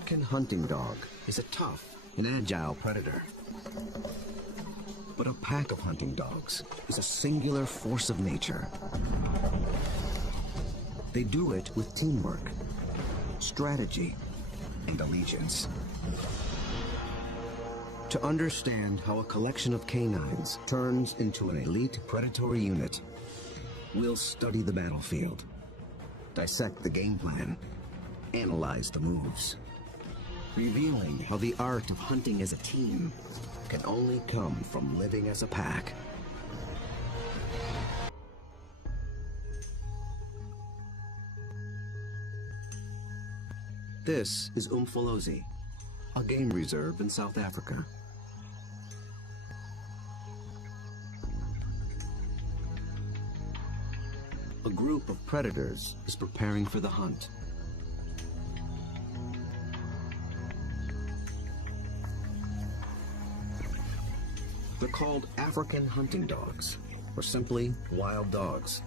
African hunting dog is a tough and agile predator. But a pack of hunting dogs is a singular force of nature. They do it with teamwork, strategy, and allegiance. To understand how a collection of canines turns into an elite predatory unit, we'll study the battlefield, dissect the game plan, analyze the moves, revealing how the art of hunting as a team can only come from living as a pack. This is Umfolozi, a game reserve in South Africa. A group of predators is preparing for the hunt. They're called African hunting dogs, or simply wild dogs.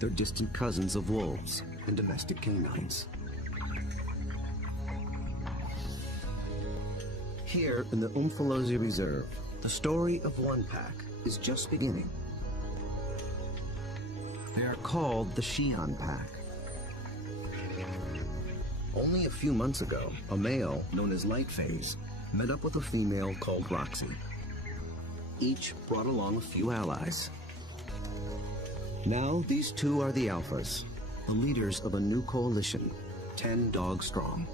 They're distant cousins of wolves and domestic canines. Here in the Umfolozi Reserve, the story of one pack is just beginning. They are called the Xi'an pack. Only a few months ago, a male known as Light Phase met up with a female called Roxy. Each brought along a few allies. Now these two are the alphas, the leaders of a new coalition, 10 dogs strong.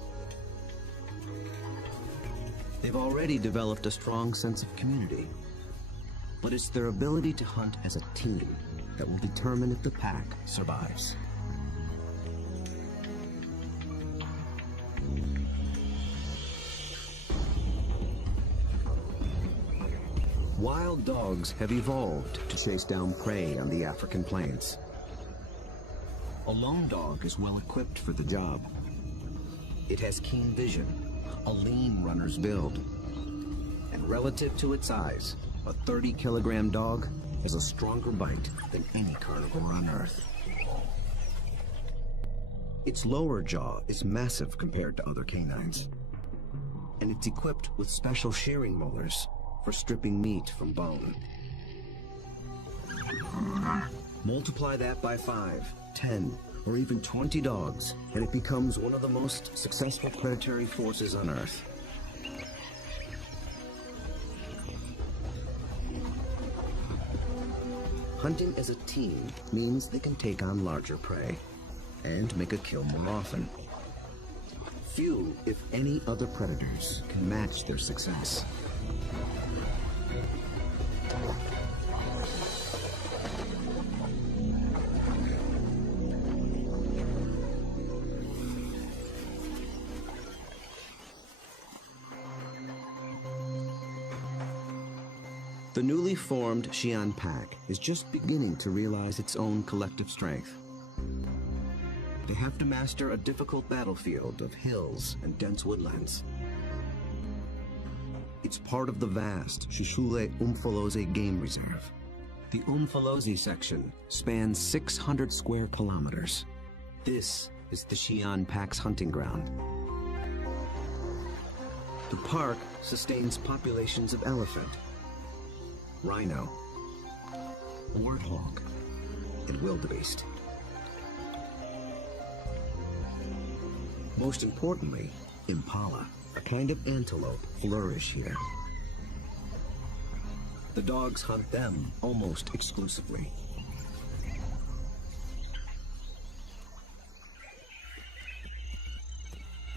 They've already developed a strong sense of community, but it's their ability to hunt as a team that will determine if the pack survives. Wild dogs have evolved to chase down prey on the African plains. A lone dog is well equipped for the job. It has keen vision, a lean runner's build, and relative to its size, a 30-kilogram dog has a stronger bite than any carnivore on Earth. Its lower jaw is massive compared to other canines, and it's equipped with special shearing molars for stripping meat from bone. Multiply that by 5, 10, or even 20 dogs, and it becomes one of the most successful predatory forces on Earth. Hunting as a team means they can take on larger prey and make a kill more often. Few, if any, other predators can match their success. The newly formed Xi'an pack is just beginning to realize its own collective strength. They have to master a difficult battlefield of hills and dense woodlands. It's part of the vast Shishule Umfolozi Game Reserve. The Umfolozi section spans 600 square kilometers. This is the Xi'an pack's hunting ground. The park sustains populations of elephant, rhino, warthog, and wildebeest. Most importantly, impala, a kind of antelope, flourish here. The dogs hunt them almost exclusively.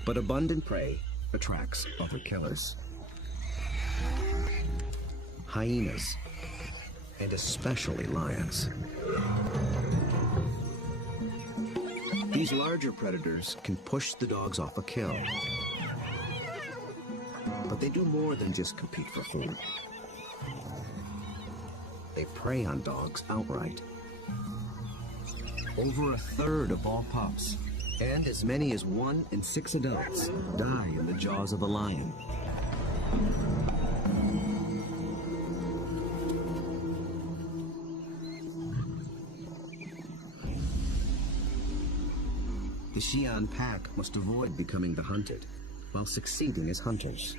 But abundant prey attracts other killers. Hyenas, and especially lions. These larger predators can push the dogs off a kill. But they do more than just compete for food. They prey on dogs outright. Over a third of all pups, and as many as 1 in 6 adults, die in the jaws of a lion. The Xi'an pack must avoid becoming the hunted, while succeeding as hunters.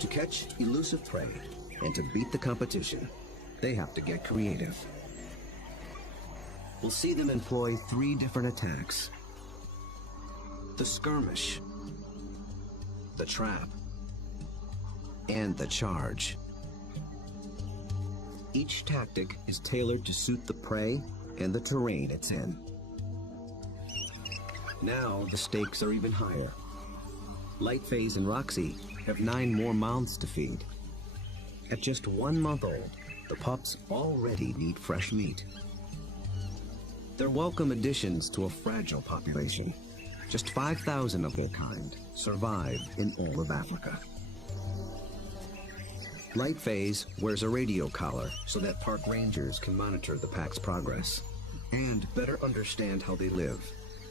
To catch elusive prey and to beat the competition, they have to get creative. We'll see them employ 3 different attacks: the skirmish, the trap, and the charge. Each tactic is tailored to suit the prey and the terrain it's in. Now the stakes are even higher. Lightface and Roxy have 9 more mouths to feed. At just 1 month old, the pups already need fresh meat. They're welcome additions to a fragile population. Just 5,000 of their kind survive in all of Africa. Lightface wears a radio collar so that park rangers can monitor the pack's progress and better understand how they live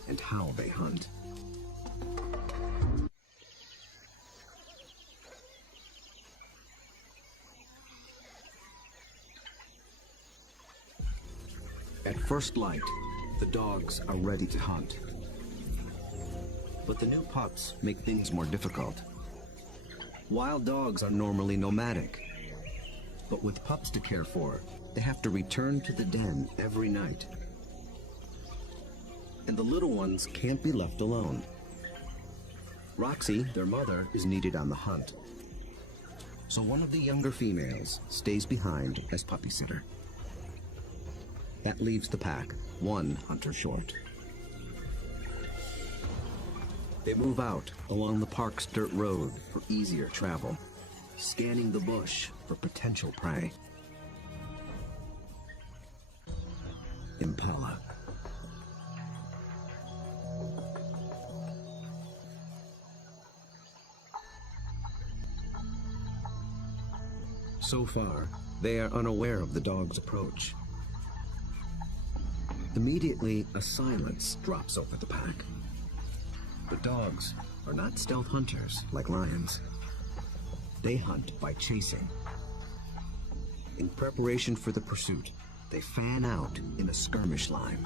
and how they hunt. At first light, the dogs are ready to hunt. But the new pups make things more difficult. Wild dogs are normally nomadic, but with pups to care for, they have to return to the den every night. And the little ones can't be left alone. Roxy, their mother, is needed on the hunt. So one of the younger females stays behind as puppy sitter. That leaves the pack 1 hunter short. They move out along the park's dirt road for easier travel, scanning the bush for potential prey. Impala. So far, they are unaware of the dog's approach. Immediately, a silence drops over the pack. But dogs are not stealth hunters like lions. They hunt by chasing. In preparation for the pursuit, they fan out in a skirmish line.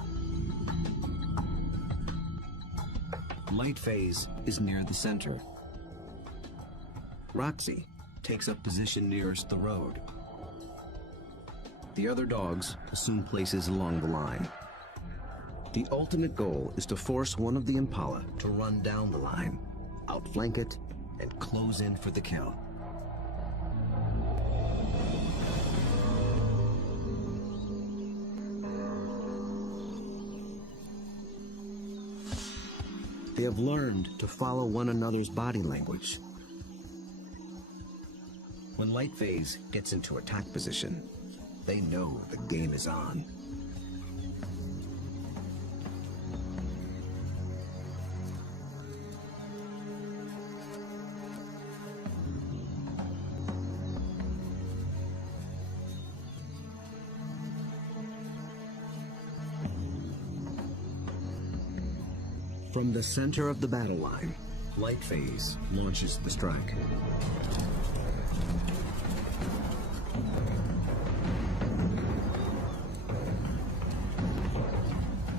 Lightface is near the center. Roxy takes up position nearest the road. The other dogs assume places along the line. The ultimate goal is to force one of the impala to run down the line, outflank it, and close in for the kill. They have learned to follow one another's body language. When Lightface gets into attack position, they know the game is on. From the center of the battle line, Lightface launches the strike.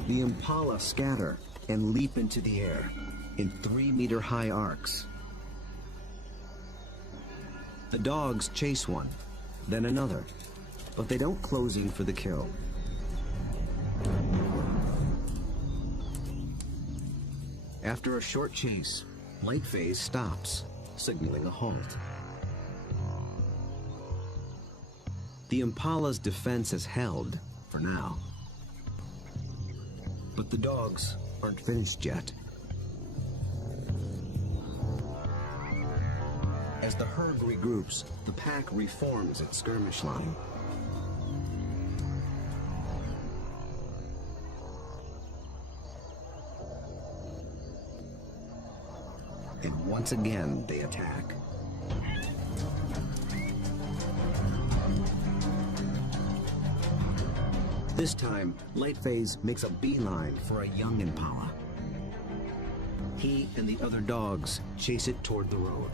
The impala scatter and leap into the air in 3-meter-high arcs. The dogs chase one, then another, but they don't close in for the kill. After a short chase, Lightface stops, signaling a halt. The impala's defense is held, for now. But the dogs aren't finished yet. As the herd regroups, the pack reforms its skirmish line. And once again, they attack. This time, Lightface makes a beeline for a young impala. He and the other dogs chase it toward the road.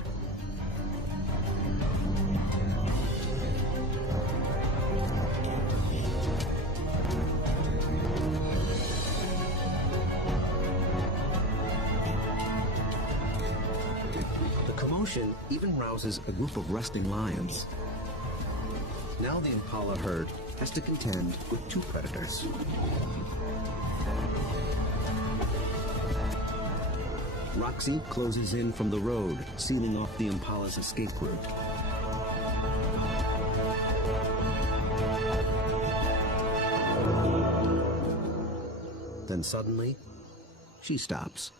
action even rouses a group of resting lions. Now the impala herd has to contend with two predators. Roxy closes in from the road, sealing off the impala's escape route. Then suddenly, she stops.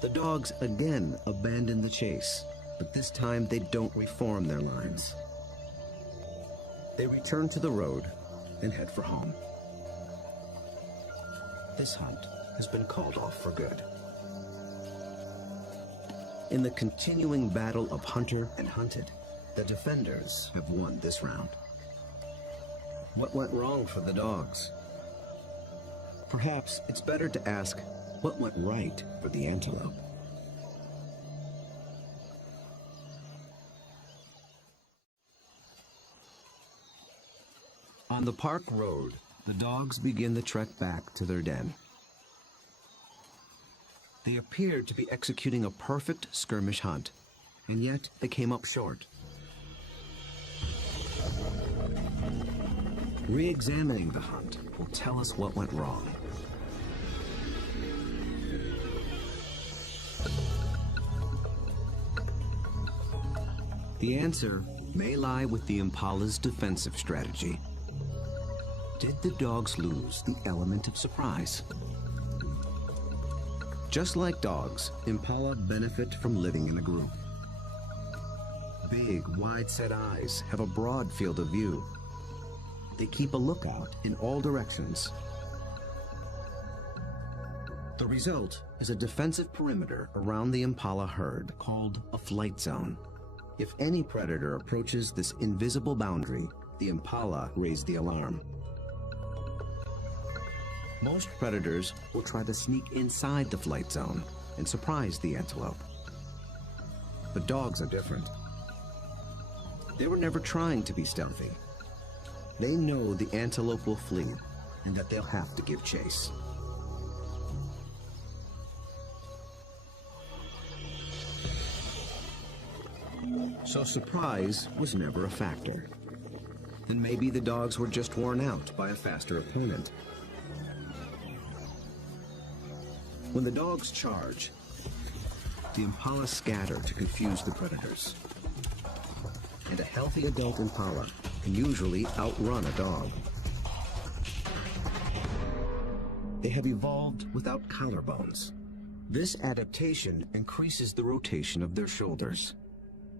The dogs again abandon the chase, but this time they don't reform their lines. They return to the road and head for home. This hunt has been called off for good. In the continuing battle of hunter and hunted, the defenders have won this round. What went wrong for the dogs? Perhaps it's better to ask what went right for the antelope. On the park road, the dogs begin the trek back to their den. They appeared to be executing a perfect skirmish hunt, and yet they came up short. Re-examining the hunt will tell us what went wrong. The answer may lie with the impala's defensive strategy. Did the dogs lose the element of surprise? Just like dogs, impala benefit from living in a group. Big, wide-set eyes have a broad field of view. They keep a lookout in all directions. The result is a defensive perimeter around the impala herd called a flight zone. If any predator approaches this invisible boundary, the impala raise the alarm. Most predators will try to sneak inside the flight zone and surprise the antelope. But dogs are different. They were never trying to be stealthy. They know the antelope will flee and that they'll have to give chase. So surprise was never a factor. And maybe the dogs were just worn out by a faster opponent. When the dogs charge, the impala scatter to confuse the predators. And a healthy adult impala can usually outrun a dog. They have evolved without collarbones. This adaptation increases the rotation of their shoulders.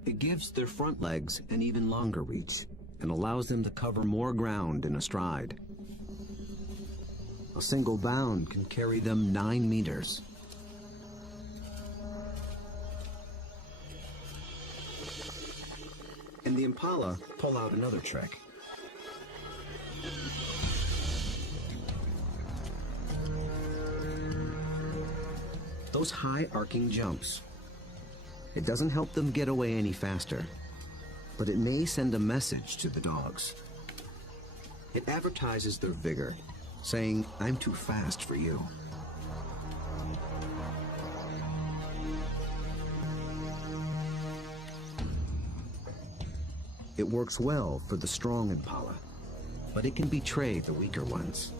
It gives their front legs an even longer reach and allows them to cover more ground in a stride. A single bound can carry them 9 meters. And the impala pull out another trick. Those high arcing jumps. It doesn't help them get away any faster, but it may send a message to the dogs. It advertises their vigor, saying, "I'm too fast for you." It works well for the strong impala, but it can betray the weaker ones.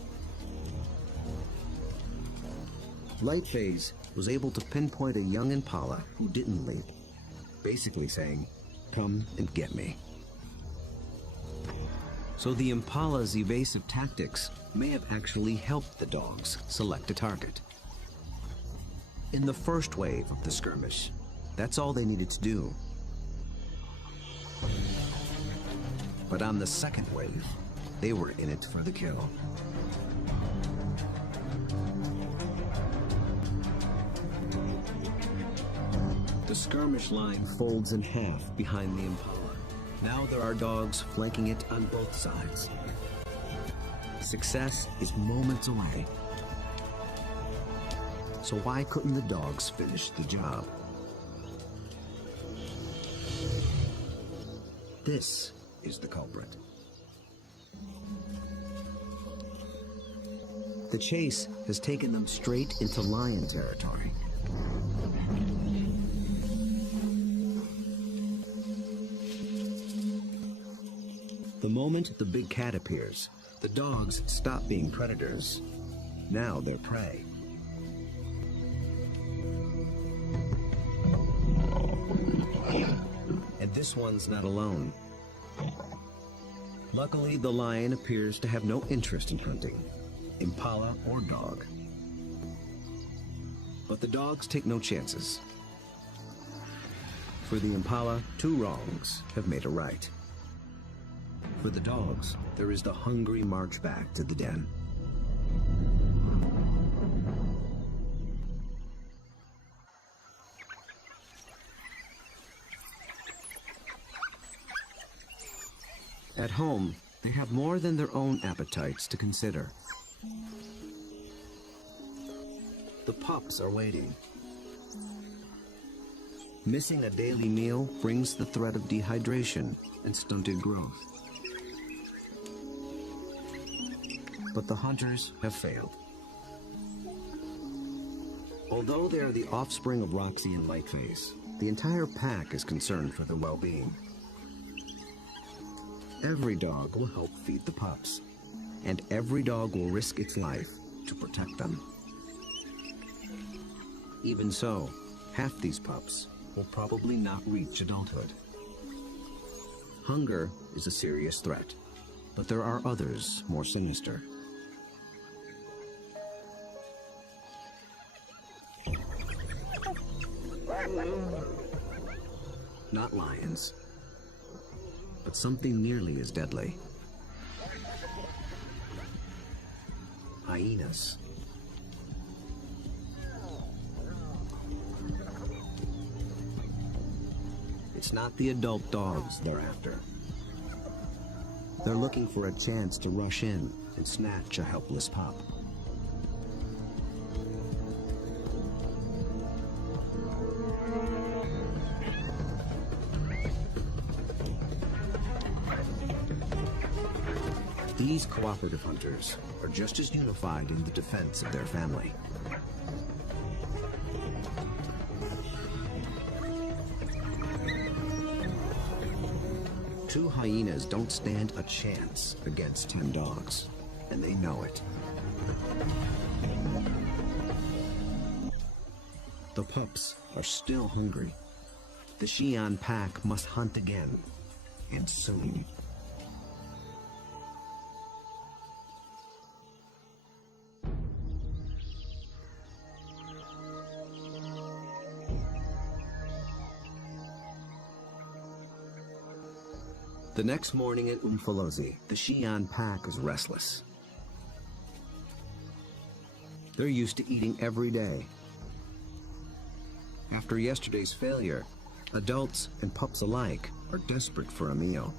Lightphase was able to pinpoint a young impala who didn't leap, basically saying, "Come and get me." So the impala's evasive tactics may have actually helped the dogs select a target. In the first wave of the skirmish, that's all they needed to do. But on the second wave, they were in it for the kill. The skirmish line folds in half behind the impala. Now there are dogs flanking it on both sides. Success is moments away. So why couldn't the dogs finish the job? This is the culprit. The chase has taken them straight into lion territory. The moment the big cat appears, the dogs stop being predators. Now they're prey. And this one's not alone. Luckily, the lion appears to have no interest in hunting, impala or dog. But the dogs take no chances. For the impala, 2 wrongs have made a right. For the dogs, there is the hungry march back to the den. At home, they have more than their own appetites to consider. The pups are waiting. Missing a daily meal brings the threat of dehydration and stunted growth. But the hunters have failed. Although they are the offspring of Roxy and Lightface, the entire pack is concerned for their well-being. Every dog will help feed the pups, and every dog will risk its life to protect them. Even so, half these pups will probably not reach adulthood. Hunger is a serious threat, but there are others more sinister. Not lions, but something nearly as deadly. Hyenas. It's not the adult dogs they're after. They're looking for a chance to rush in and snatch a helpless pup. These cooperative hunters are just as unified in the defense of their family. Two hyenas don't stand a chance against 10 dogs, and they know it. The pups are still hungry. The Xi'an pack must hunt again, and soon. The next morning at Umfolozi, the Xi'an pack is restless. They're used to eating every day. After yesterday's failure, adults and pups alike are desperate for a meal.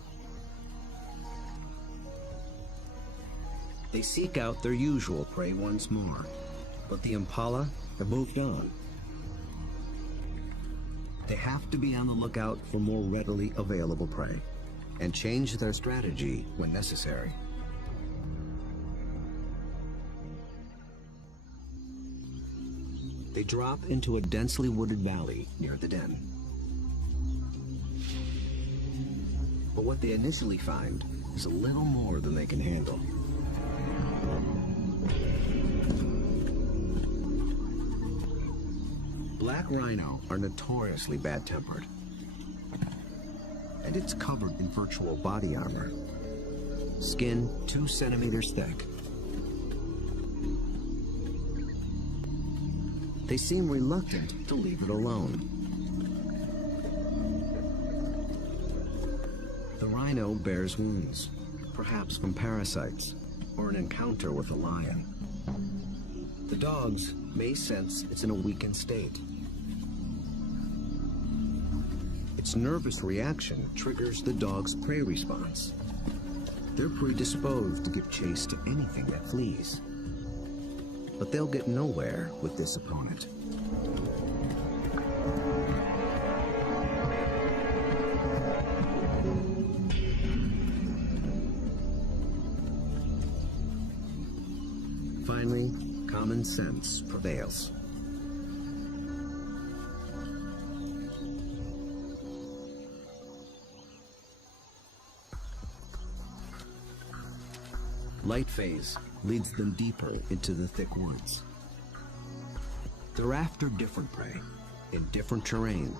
They seek out their usual prey once more, but the impala have moved on. They have to be on the lookout for more readily available prey, and change their strategy when necessary. They drop into a densely wooded valley near the den. But what they initially find is a little more than they can handle. Black rhino are notoriously bad-tempered, and it's covered in virtual body armor. Skin 2 centimeters thick. They seem reluctant to leave it alone. The rhino bears wounds, perhaps from parasites or an encounter with a lion. The dogs may sense it's in a weakened state. Its nervous reaction triggers the dog's prey response. They're predisposed to give chase to anything that flees. But they'll get nowhere with this opponent. Finally, common sense prevails. Light phase leads them deeper into the thick woods. They're after different prey in different terrain.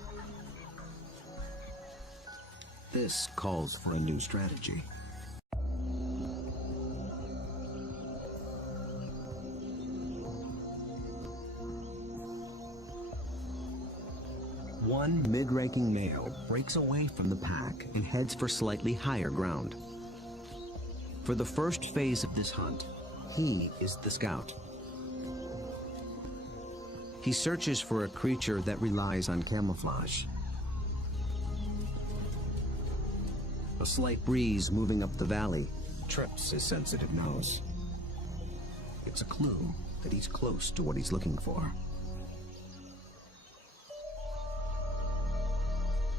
This calls for a new strategy. One mid-ranking male breaks away from the pack and heads for slightly higher ground. For the first phase of this hunt, he is the scout. He searches for a creature that relies on camouflage. A slight breeze moving up the valley trips his sensitive nose. It's a clue that he's close to what he's looking for.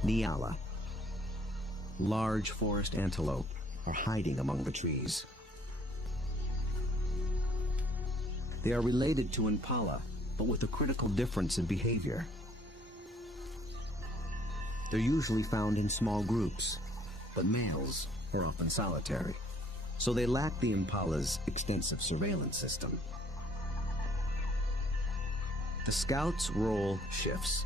Nyala. Large forest antelope are hiding among the trees. They are related to impala, but with a critical difference in behavior. They're usually found in small groups, but males are often solitary, so they lack the impala's extensive surveillance system. The scout's role shifts.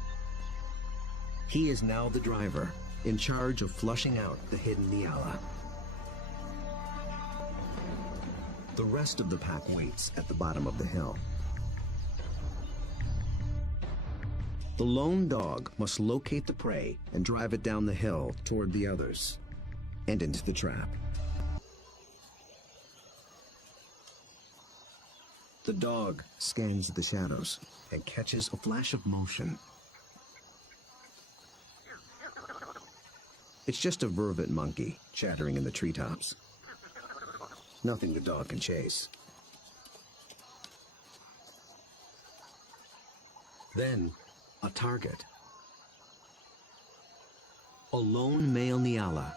He is now the driver, in charge of flushing out the hidden Nyala. The rest of the pack waits at the bottom of the hill. The lone dog must locate the prey and drive it down the hill toward the others and into the trap. The dog scans the shadows and catches a flash of motion. It's just a vervet monkey chattering in the treetops. Nothing the dog can chase. Then, a target. A lone male Nyala.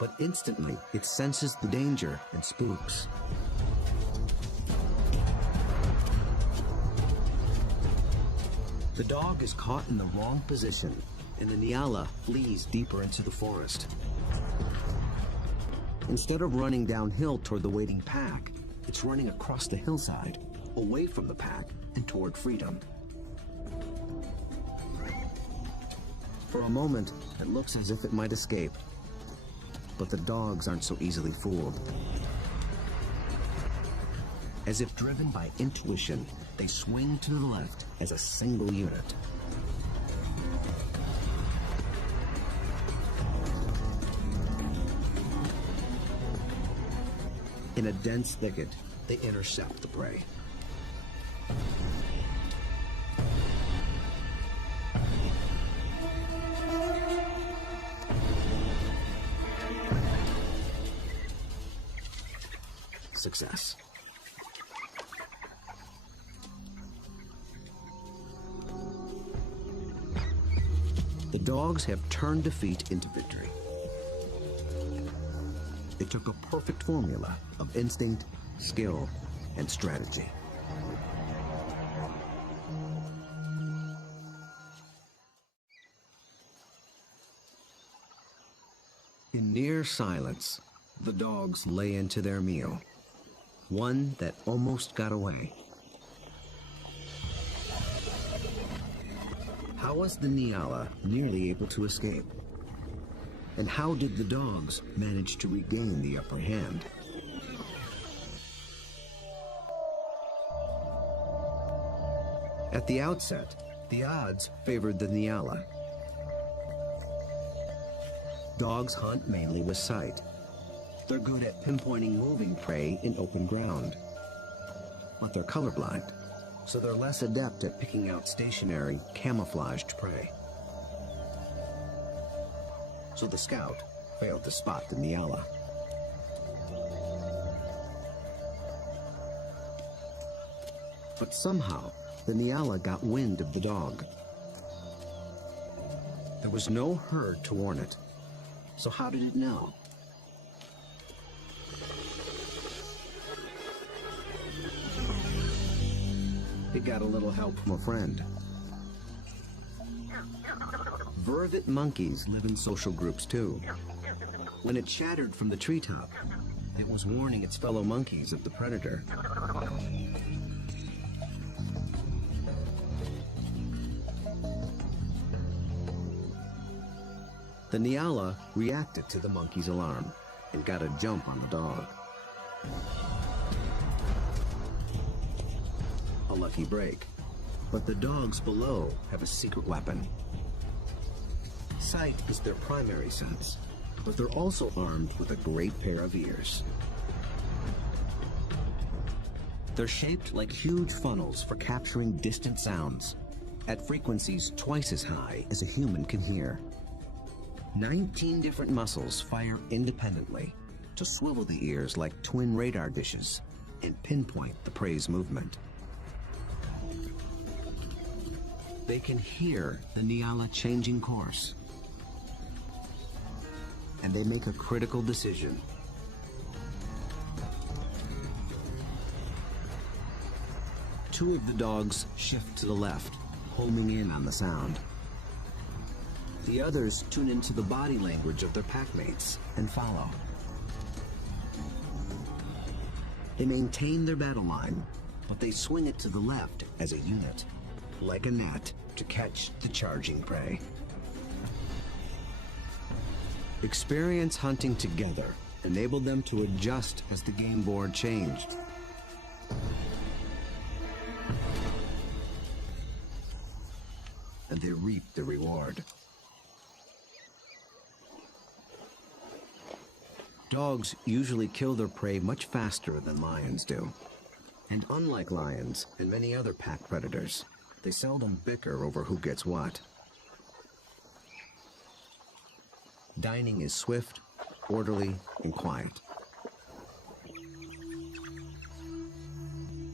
But instantly, it senses the danger and spooks. The dog is caught in the wrong position, and the Nyala flees deeper into the forest. Instead of running downhill toward the waiting pack, it's running across the hillside, away from the pack and toward freedom. For a moment, it looks as if it might escape, but the dogs aren't so easily fooled. As if driven by intuition, they swing to the left as a single unit. In a dense thicket, they intercept the prey. Success. The dogs have turned defeat into victory. They took a perfect formula of instinct, skill, and strategy. In near silence, the dogs lay into their meal, one that almost got away. How was the Nyala nearly able to escape? And how did the dogs manage to regain the upper hand? At the outset, the odds favored the Nyala. Dogs hunt mainly with sight. They're good at pinpointing moving prey in open ground. But they're colorblind, so they're less adept at picking out stationary, camouflaged prey. So the scout failed to spot the Nyala. But somehow, the Nyala got wind of the dog. There was no herd to warn it, so how did it know? It got a little help from a friend. Vervet monkeys live in social groups too. When it chattered from the treetop, It was warning its fellow monkeys of the predator. The Nyala reacted to the monkey's alarm and got a jump on the dog. A lucky break, but the dogs below have a secret weapon. Sight is their primary sense, but they're also armed with a great pair of ears. They're shaped like huge funnels for capturing distant sounds at frequencies twice as high as a human can hear. 19 different muscles fire independently to swivel the ears like twin radar dishes and pinpoint the prey's movement. They can hear the Nyala changing course, and they make a critical decision. Two of the dogs shift to the left, homing in on the sound. The others tune into the body language of their packmates and follow. They maintain their battle line, but they swing it to the left as a unit, like a net, to catch the charging prey. Experience hunting together enabled them to adjust as the game board changed. And they reaped the reward. Dogs usually kill their prey much faster than lions do. And unlike lions and many other pack predators, they seldom bicker over who gets what. Dining is swift, orderly, and quiet.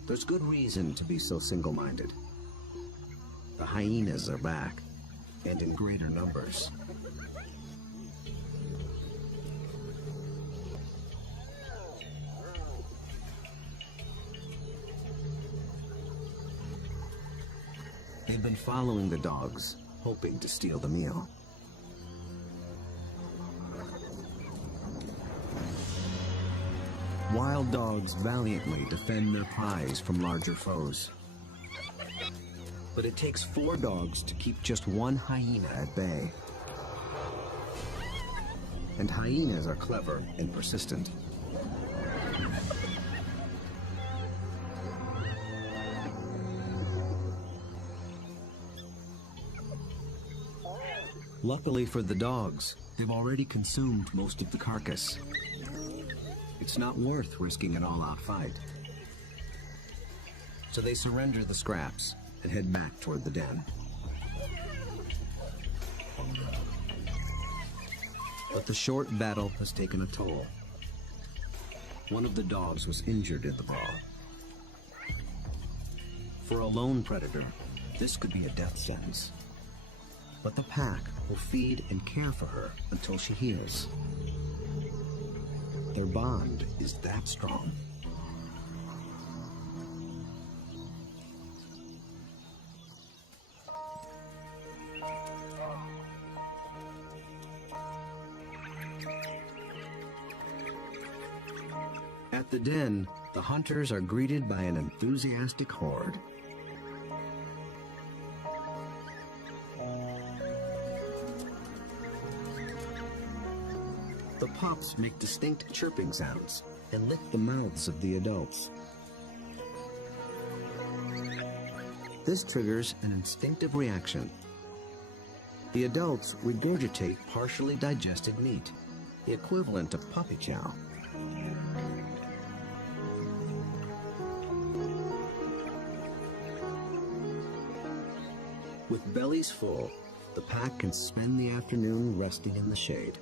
There's good reason to be so single-minded. The hyenas are back, and in greater numbers. They've been following the dogs, hoping to steal the meal. Wild dogs valiantly defend their prize from larger foes. But it takes 4 dogs to keep just one hyena at bay. And hyenas are clever and persistent. Luckily for the dogs, they've already consumed most of the carcass. It's not worth risking an all-out fight. So they surrender the scraps and head back toward the den. But the short battle has taken a toll. One of the dogs was injured in the brawl. For a lone predator, this could be a death sentence. But the pack will feed and care for her until she heals. Their bond is that strong. At the den, the hunters are greeted by an enthusiastic horde. The pups make distinct chirping sounds and lick the mouths of the adults. This triggers an instinctive reaction. The adults regurgitate partially digested meat, the equivalent of puppy chow. With bellies full, the pack can spend the afternoon resting in the shade.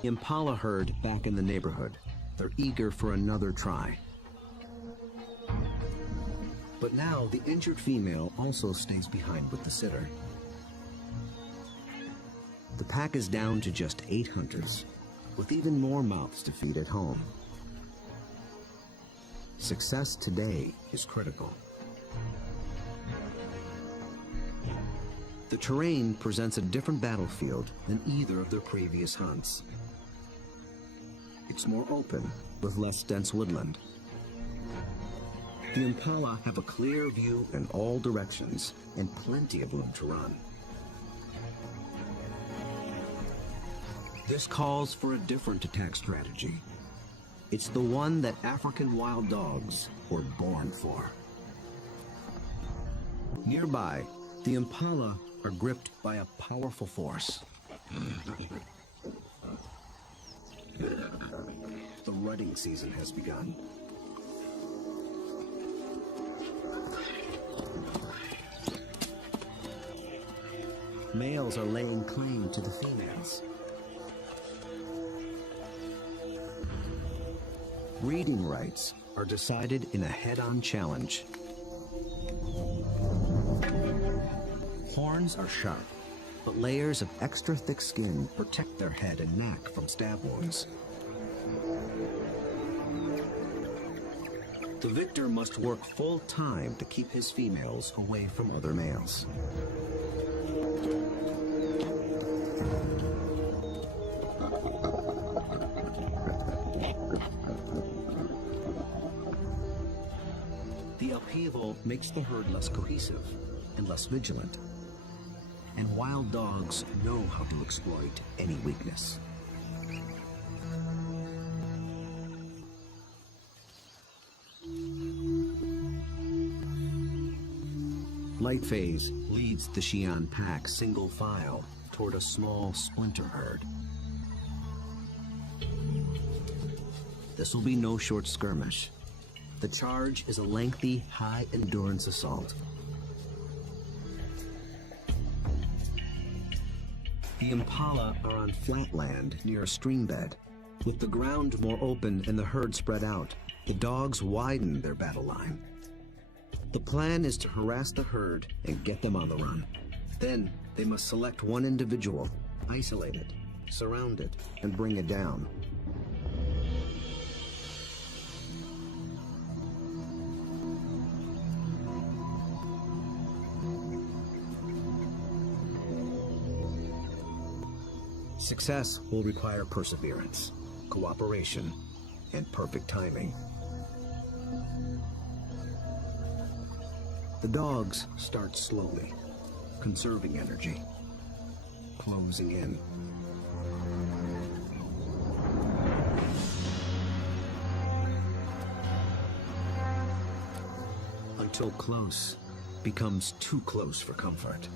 The impala herd back in the neighborhood. They're eager for another try. But now the injured female also stays behind with the sitter. The pack is down to just 8 hunters, with even more mouths to feed at home. Success today is critical. The terrain presents a different battlefield than either of their previous hunts. It's more open, with less dense woodland. The impala have a clear view in all directions and plenty of room to run. This calls for a different attack strategy. It's the one that African wild dogs were born for. Nearby, the impala are gripped by a powerful force. The rutting season has begun. Males are laying claim to the females. Breeding rights are decided in a head-on challenge. Horns are sharp, but layers of extra thick skin protect their head and neck from stab wounds. The victor must work full time to keep his females away from other males. The upheaval makes the herd less cohesive and less vigilant. And wild dogs know how to exploit any weakness. Lightface leads the Xi'an pack single file toward a small splinter herd. This will be no short skirmish. The charge is a lengthy, high-endurance assault. The impala are on flat land near a stream bed. With the ground more open and the herd spread out, the dogs widen their battle line. The plan is to harass the herd and get them on the run. Then they must select one individual, isolate it, surround it, and bring it down. Success will require perseverance, cooperation, and perfect timing. The dogs start slowly, conserving energy, closing in. Until close becomes too close for comfort.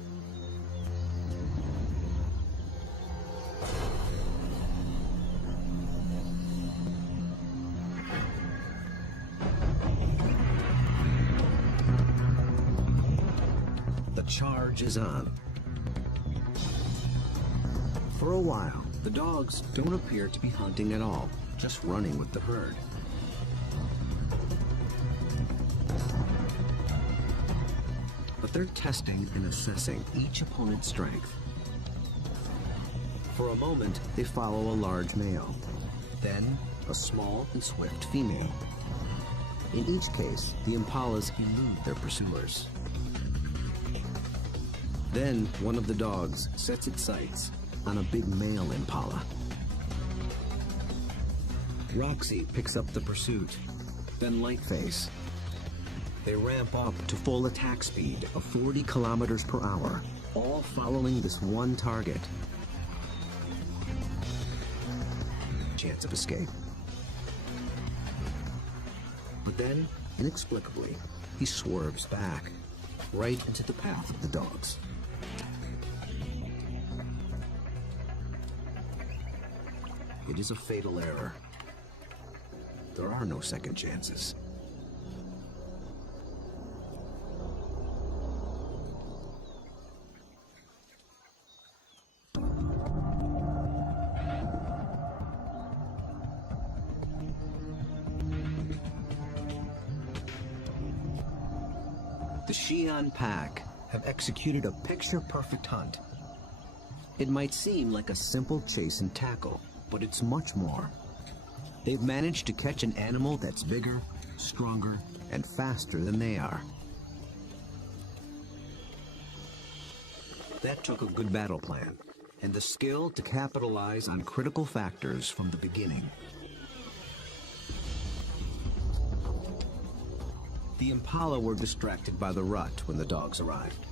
Charge is on. For a while, the dogs don't appear to be hunting at all, just running with the herd. But they're testing and assessing each opponent's strength. For a moment, they follow a large male, then a small and swift female. In each case, the impalas elude their pursuers. Then one of the dogs sets its sights on a big male impala. Roxy picks up the pursuit, then Lightface. They ramp up to full attack speed of 40 kilometers per hour, all following this one target. Chance of escape. But then, inexplicably, he swerves back, right into the path of the dogs. It is a fatal error. There are no second chances. The Xi'an pack have executed a picture-perfect hunt. It might seem like a simple chase and tackle, but it's much more. They've managed to catch an animal that's bigger, stronger, and faster than they are. That took a good battle plan and the skill to capitalize on critical factors from the beginning. The impala were distracted by the rut when the dogs arrived.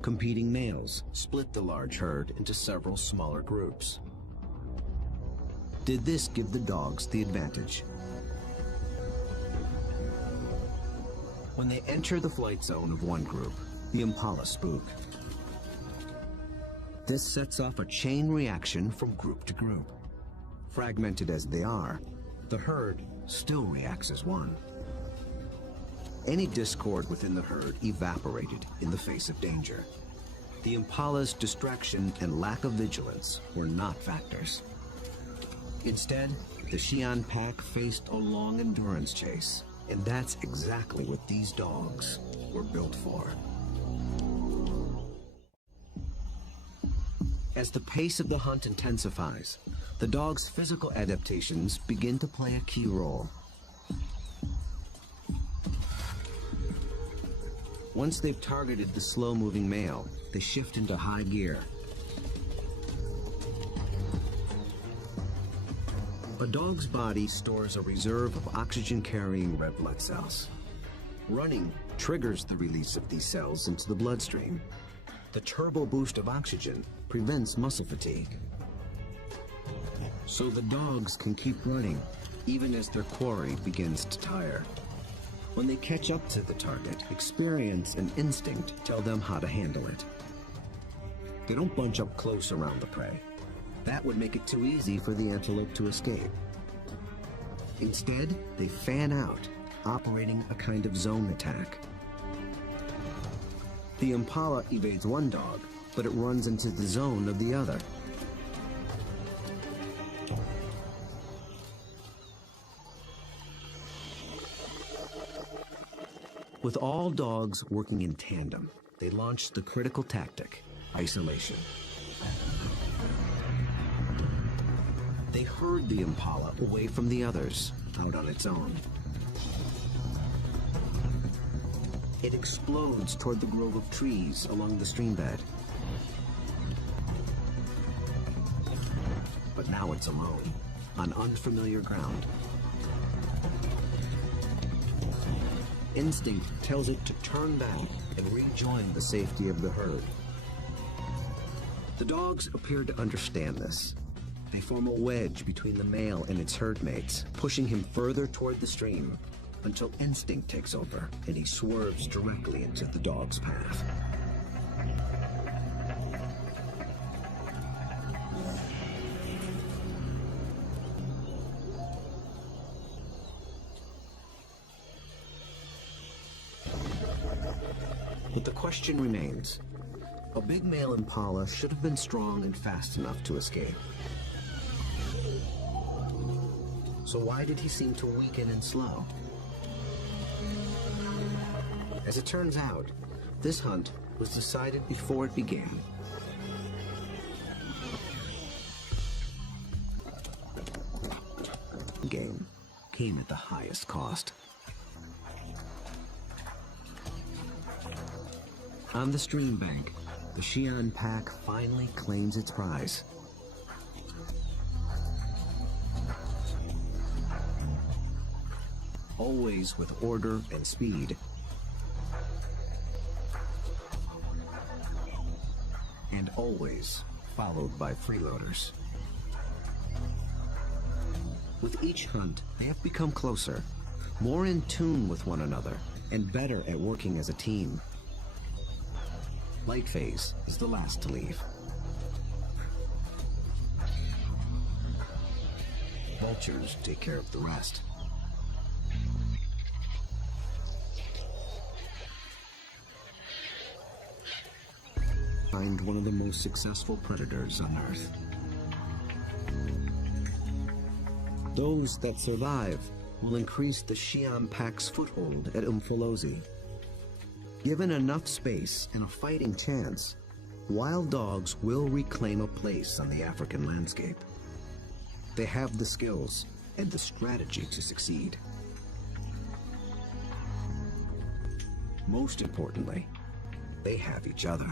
Competing males split the large herd into several smaller groups. Did this give the dogs the advantage? When they enter the flight zone of one group, the impala spook. This sets off a chain reaction from group to group. Fragmented as they are, the herd still reacts as one. Any discord within the herd evaporated in the face of danger. The impala's distraction and lack of vigilance were not factors. Instead, the Xi'an pack faced a long endurance chase, and that's exactly what these dogs were built for. As the pace of the hunt intensifies, the dog's physical adaptations begin to play a key role. Once they've targeted the slow-moving male, they shift into high gear. A dog's body stores a reserve of oxygen-carrying red blood cells. Running triggers the release of these cells into the bloodstream. The turbo boost of oxygen prevents muscle fatigue. So the dogs can keep running, even as their quarry begins to tire. When they catch up to the target, experience and instinct tell them how to handle it. They don't bunch up close around the prey. That would make it too easy for the antelope to escape. Instead, they fan out, operating a kind of zone attack. The impala evades one dog, but it runs into the zone of the other. With all dogs working in tandem, they launch the critical tactic, isolation. They herd the impala away from the others, out on its own. It explodes toward the grove of trees along the stream bed. But now it's alone, on unfamiliar ground. Instinct tells it to turn back and rejoin the safety of the herd. The dogs appear to understand this. They form a wedge between the male and its herd mates, pushing him further toward the stream until instinct takes over and he swerves directly into the dog's path. But the question remains. A big male impala should have been strong and fast enough to escape. So why did he seem to weaken and slow? As it turns out, this hunt was decided before it began. Game came at the highest cost. On the stream bank, the Xi'an pack finally claims its prize. Always with order and speed. And always followed by freeloaders. With each hunt, they have become closer, more in tune with one another, and better at working as a team. Light phase is the last to leave. Vultures take care of the rest. Find one of the most successful predators on Earth. Those that survive will increase the Xi'an pack's foothold at Umfolozi. Given enough space and a fighting chance, wild dogs will reclaim a place on the African landscape. They have the skills and the strategy to succeed. Most importantly, they have each other.